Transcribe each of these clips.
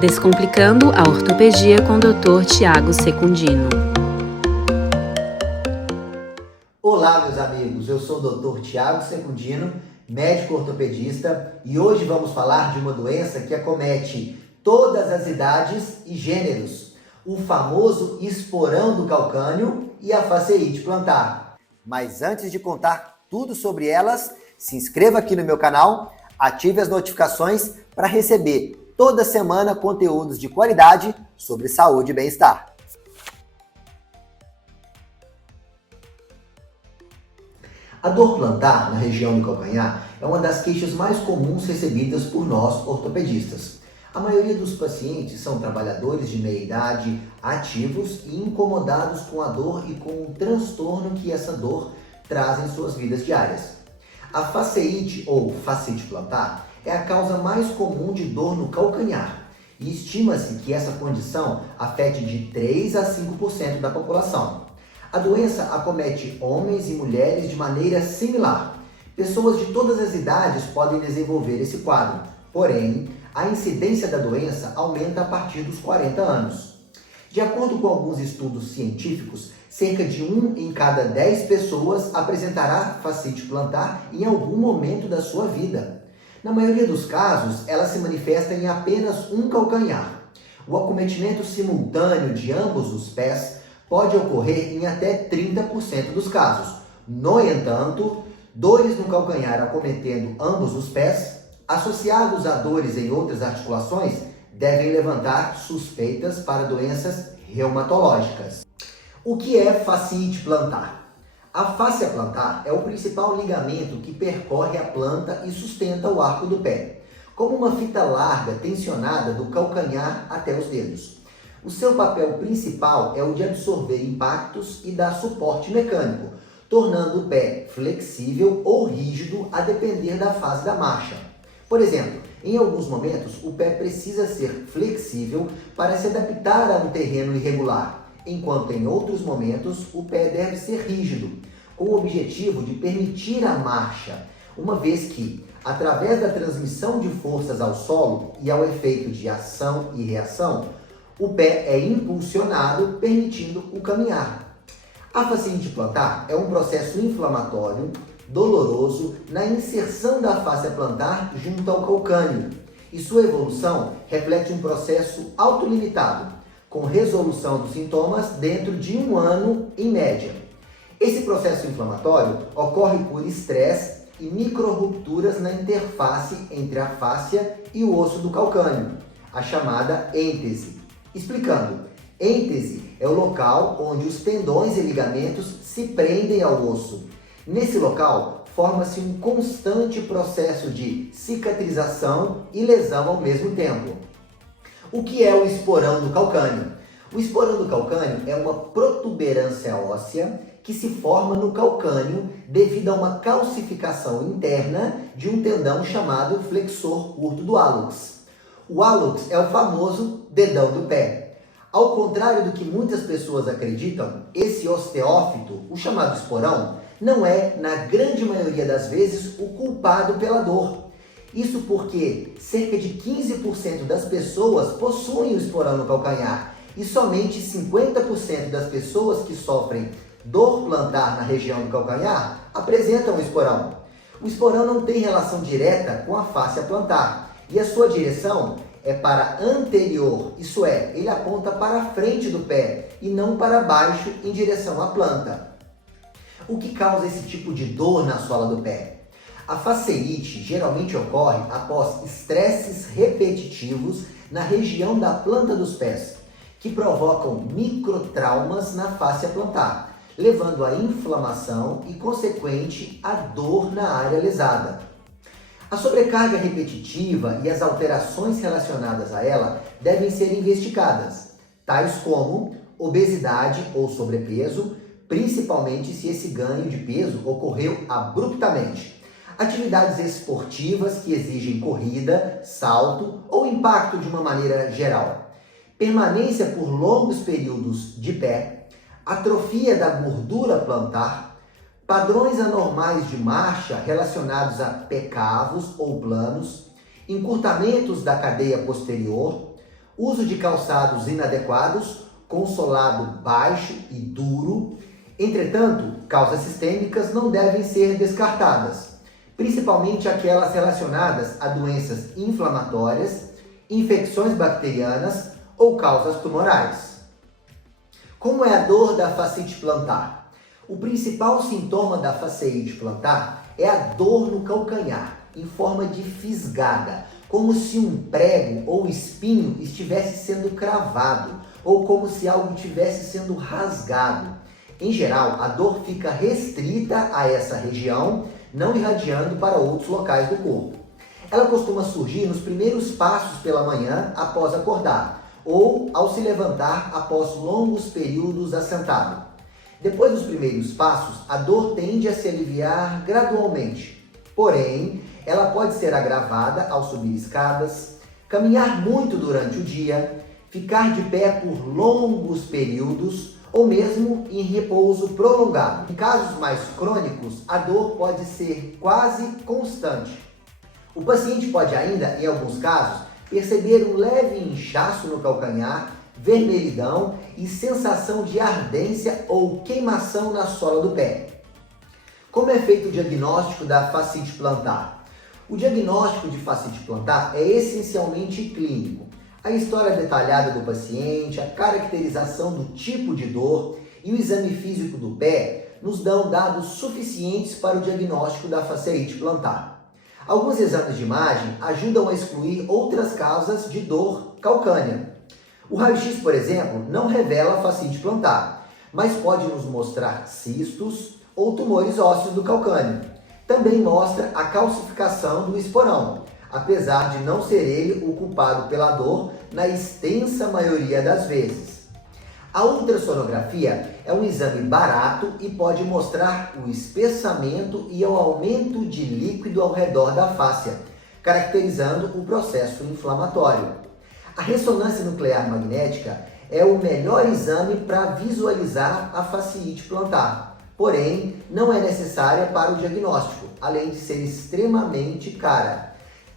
Descomplicando a Ortopedia com o Dr. Tiago Secundino. Olá, meus amigos, eu sou o Dr. Tiago Secundino, médico ortopedista, e hoje vamos falar de uma doença que acomete todas as idades e gêneros, o famoso esporão do calcâneo e a faceite plantar. Mas antes de contar tudo sobre elas, se inscreva aqui no meu canal, ative as notificações para receber toda semana conteúdos de qualidade sobre saúde e bem-estar. A dor plantar na região do calcanhar é uma das queixas mais comuns recebidas por nós ortopedistas. A maioria dos pacientes são trabalhadores de meia idade, ativos e incomodados com a dor e com o transtorno que essa dor traz em suas vidas diárias. A faceite ou facite plantar é a causa mais comum de dor no calcanhar e estima-se que essa condição afete de 3 a 5% da população. A doença acomete homens e mulheres de maneira similar. Pessoas de todas as idades podem desenvolver esse quadro, porém, a incidência da doença aumenta a partir dos 40 anos. De acordo com alguns estudos científicos, cerca de 1 em cada 10 pessoas apresentará facite plantar em algum momento da sua vida. Na maioria dos casos, ela se manifesta em apenas um calcanhar. O acometimento simultâneo de ambos os pés pode ocorrer em até 30% dos casos. No entanto, dores no calcanhar acometendo ambos os pés, associados a dores em outras articulações, devem levantar suspeitas para doenças reumatológicas. O que é fascite plantar? A fáscia plantar é o principal ligamento que percorre a planta e sustenta o arco do pé, como uma fita larga tensionada do calcanhar até os dedos. O seu papel principal é o de absorver impactos e dar suporte mecânico, tornando o pé flexível ou rígido a depender da fase da marcha. Por exemplo, em alguns momentos o pé precisa ser flexível para se adaptar a um terreno irregular, enquanto em outros momentos o pé deve ser rígido, com o objetivo de permitir a marcha, uma vez que, através da transmissão de forças ao solo e ao efeito de ação e reação, o pé é impulsionado, permitindo o caminhar. A fasciite plantar é um processo inflamatório, doloroso, na inserção da fáscia plantar junto ao calcâneo, e sua evolução reflete um processo autolimitado, com resolução dos sintomas dentro de 1 ano em média. Esse processo inflamatório ocorre por estresse e microrrupturas na interface entre a fáscia e o osso do calcâneo, a chamada êntese. Explicando, êntese é o local onde os tendões e ligamentos se prendem ao osso. Nesse local, forma-se um constante processo de cicatrização e lesão ao mesmo tempo. O que é o esporão do calcâneo? O esporão do calcâneo é uma protuberância óssea que se forma no calcâneo devido a uma calcificação interna de um tendão chamado flexor curto do hálux. O hálux é o famoso dedão do pé. Ao contrário do que muitas pessoas acreditam, esse osteófito, o chamado esporão, não é, na grande maioria das vezes, o culpado pela dor. Isso porque cerca de 15% das pessoas possuem o esporão no calcanhar e somente 50% das pessoas que sofrem dor plantar na região do calcanhar apresentam o esporão. O esporão não tem relação direta com a fáscia plantar e a sua direção é para anterior, isso é, ele aponta para a frente do pé e não para baixo em direção à planta. O que causa esse tipo de dor na sola do pé? A faceite geralmente ocorre após estresses repetitivos na região da planta dos pés, que provocam microtraumas na fáscia plantar, levando à inflamação e consequente à dor na área lesada. A sobrecarga repetitiva e as alterações relacionadas a ela devem ser investigadas, tais como obesidade ou sobrepeso, principalmente se esse ganho de peso ocorreu abruptamente. Atividades esportivas que exigem corrida, salto ou impacto de uma maneira geral. Permanência por longos períodos de pé, atrofia da gordura plantar, padrões anormais de marcha relacionados a pé cavos ou planos, encurtamentos da cadeia posterior, Uso de calçados inadequados, com solado baixo e duro. Entretanto, causas sistêmicas não devem ser descartadas, principalmente aquelas relacionadas a doenças inflamatórias, infecções bacterianas ou causas tumorais. Como é a dor da fascite plantar? O principal sintoma da fasciite plantar é a dor no calcanhar, em forma de fisgada, como se um prego ou espinho estivesse sendo cravado, ou como se algo estivesse sendo rasgado. Em geral, a dor fica restrita a essa região, não irradiando para outros locais do corpo. Ela costuma surgir nos primeiros passos pela manhã após acordar, ou ao se levantar após longos períodos assentado. Depois dos primeiros passos, a dor tende a se aliviar gradualmente. Porém, ela pode ser agravada ao subir escadas, caminhar muito durante o dia, ficar de pé por longos períodos ou mesmo em repouso prolongado. Em casos mais crônicos, a dor pode ser quase constante. O paciente pode ainda, em alguns casos, perceber um leve inchaço no calcanhar, vermelhidão e sensação de ardência ou queimação na sola do pé. Como é feito o diagnóstico da fascite plantar? O diagnóstico de fascite plantar é essencialmente clínico. A história detalhada do paciente, a caracterização do tipo de dor e o exame físico do pé nos dão dados suficientes para o diagnóstico da fasciite plantar. Alguns exames de imagem ajudam a excluir outras causas de dor calcânea. O raio-x, por exemplo, não revela fascite plantar, mas pode nos mostrar cistos ou tumores ósseos do calcâneo. Também mostra a calcificação do esporão, apesar de não ser ele o culpado pela dor na extensa maioria das vezes. A ultrassonografia é um exame barato e pode mostrar o espessamento e o aumento de líquido ao redor da fáscia, caracterizando o processo inflamatório. A ressonância nuclear magnética é o melhor exame para visualizar a fasciite plantar, porém não é necessária para o diagnóstico, além de ser extremamente cara.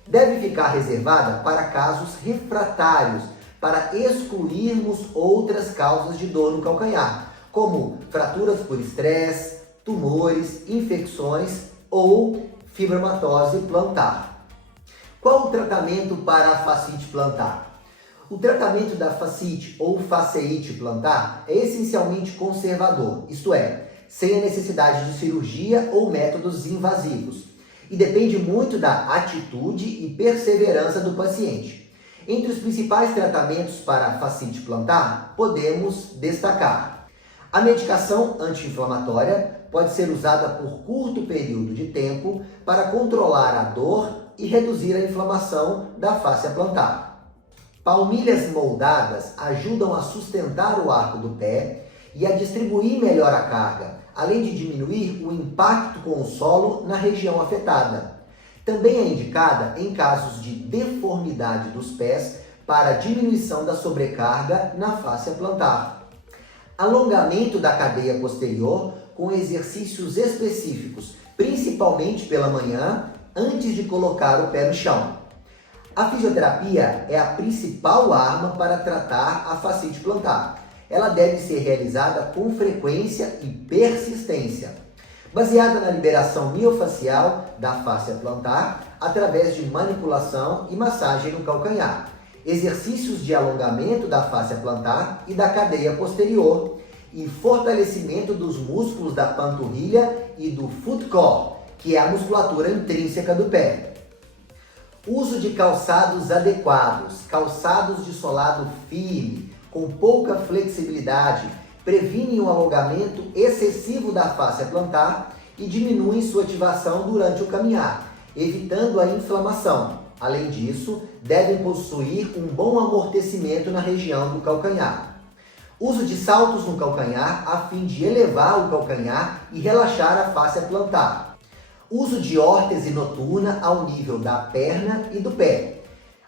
Deve ficar reservada para casos refratários, para excluirmos outras causas de dor no calcanhar, como fraturas por estresse, tumores, infecções ou fibromatose plantar. Qual o tratamento para a fascite plantar? O tratamento da fascite ou fasciite plantar é essencialmente conservador, isto é, sem a necessidade de cirurgia ou métodos invasivos, e depende muito da atitude e perseverança do paciente. Entre os principais tratamentos para a fascite plantar, podemos destacar: a medicação anti-inflamatória pode ser usada por curto período de tempo para controlar a dor e reduzir a inflamação da fáscia plantar. Palmilhas moldadas ajudam a sustentar o arco do pé e a distribuir melhor a carga, além de diminuir o impacto com o solo na região afetada. Também é indicada em casos de deformidade dos pés para diminuição da sobrecarga na fáscia plantar. Alongamento da cadeia posterior com exercícios específicos, principalmente pela manhã, antes de colocar o pé no chão. A fisioterapia é a principal arma para tratar a fascite plantar. Ela deve ser realizada com frequência e persistência, baseada na liberação miofacial da fáscia plantar através de manipulação e massagem no calcanhar, exercícios de alongamento da fáscia plantar e da cadeia posterior e fortalecimento dos músculos da panturrilha e do foot core, que é a musculatura intrínseca do pé. Uso de calçados adequados, calçados de solado firme, com pouca flexibilidade, previnem o alongamento excessivo da fáscia plantar e diminuem sua ativação durante o caminhar, evitando a inflamação. Além disso, devem possuir um bom amortecimento na região do calcanhar. Uso de saltos no calcanhar a fim de elevar o calcanhar e relaxar a fáscia plantar. Uso de órtese noturna ao nível da perna e do pé,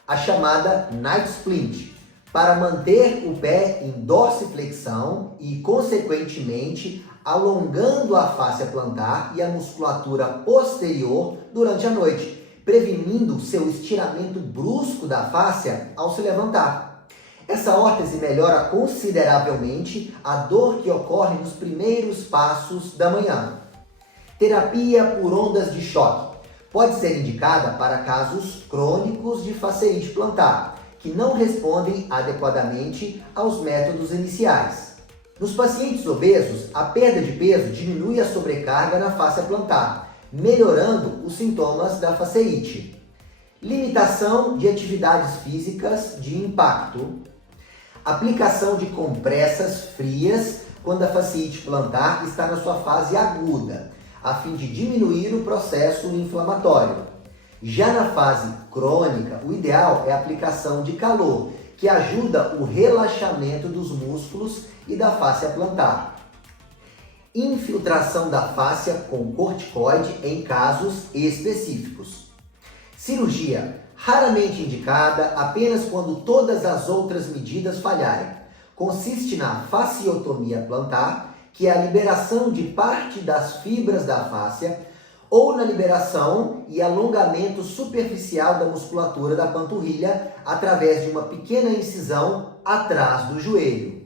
a chamada night splint, para manter o pé em dorsiflexão e, consequentemente, alongando a fáscia plantar e a musculatura posterior durante a noite, prevenindo seu estiramento brusco da fáscia ao se levantar. Essa órtese melhora consideravelmente a dor que ocorre nos primeiros passos da manhã. Terapia por ondas de choque. Pode ser indicada para casos crônicos de fasciite plantar, que não respondem adequadamente aos métodos iniciais. Nos pacientes obesos, a perda de peso diminui a sobrecarga na face plantar, melhorando os sintomas da fasciite. Limitação de atividades físicas de impacto. Aplicação de compressas frias quando a fasciite plantar está na sua fase aguda, a fim de diminuir o processo inflamatório. Já na fase crônica, o ideal é a aplicação de calor, que ajuda o relaxamento dos músculos e da fáscia plantar. Infiltração da fáscia com corticoide em casos específicos. Cirurgia raramente indicada apenas quando todas as outras medidas falharem. Consiste na fasciotomia plantar, que é a liberação de parte das fibras da fáscia, ou na liberação e alongamento superficial da musculatura da panturrilha através de uma pequena incisão atrás do joelho.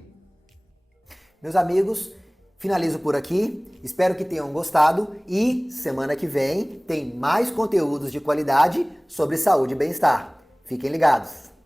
Meus amigos, finalizo por aqui. Espero que tenham gostado e semana que vem tem mais conteúdos de qualidade sobre saúde e bem-estar. Fiquem ligados!